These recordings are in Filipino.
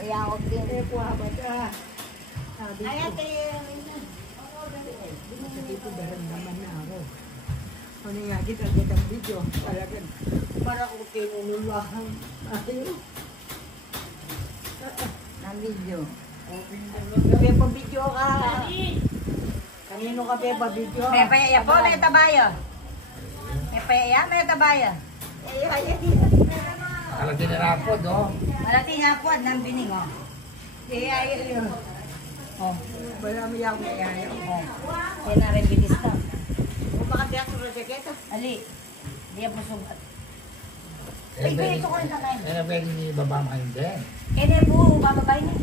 Uyawag din. Eh, kuha ba ka? Sabi Ay, ko. ate. Sabi ko, dahan naman na ako. Ano nga, kita-kitang video. Talagang, para ko kinunulwahang. Ayun. Ng video. Pepa video ka. Kanino ka Pepa video? May payaya po, may tabayo. May payaya, may tabayo. Kalagyan na rapod, oh. Malati nga po, ng bining, oh. Iyaya yun. Oh, Wala mo yung iyaya. oh. Yan na rin bilis to. Kung baka tiyak sa rajaketa. Ali, di ako sugat. Eh, Ay, pwede ko rin na kayo. eh, pwede ni baba makain din. Eh, di po, bababay na.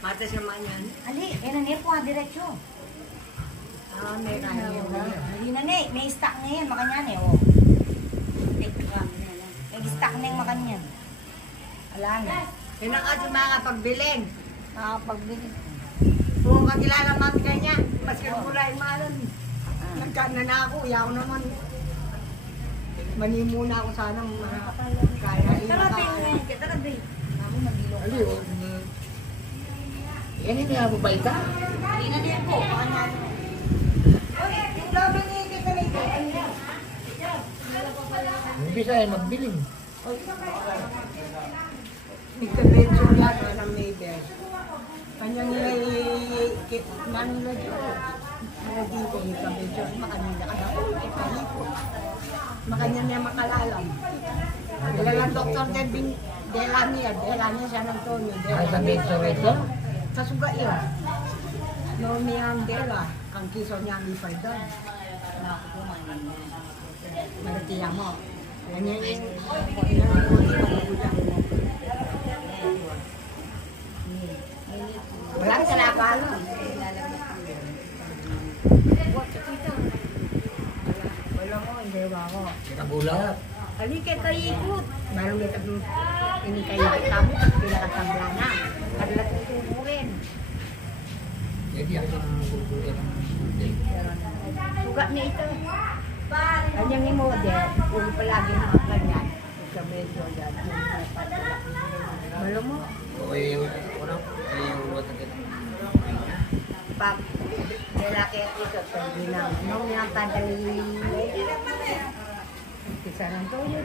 Matas naman yan. Ali, yan na niya po, diretsyo. Ah, may kaya yun. Ali na niya, may stock na yan, makanyan eh, oh. May stock na yung makanyan. Wala na. Yun ang ating mga pagbiling. Nakapagbili. Kung kakilala mati kanya, maski mula imalan. Ah. Nagkana na ako, yaw naman. Mani muna ako sanang kaya. Tarabi mo yan, tarabi. Ako mag-ilok. Ali, oh. Yan yung nababay ka. Hindi na niya po, makanyan. Uy, yung labi ni Tita Miko, ano yan? Hindi siya ay magbiling. Ika-medyo yan, walang neighbor. Kanyang Manila dyan. Mga dito, ika-medyo, makanila ka dapat. Makanya niya makalalam. Talagang Dr. Delania San Antonio. Ay, sa medyo ito. Kasuga yun. Nomi ang Dela, ang kiso niya ang lipay doon. Maratiya mo. Yan yung walang kalapalo. Wala mo, hindi ba ako. Kinabulat. Halika kayo ikot. Meron may tabi, ini kayo kami, pinakatambla na. Kadalat ng tuburin. Jadi ako yung gulgulan ng day. Sugat niya ito. Kanyang i-model, kung palagi mga ganyan, sa medyo yan. Malo mo, Okay, ano? Ay, yung water kita. pag nilaki at ito, sabi na, nung yung tadali, kisa ng tuloy,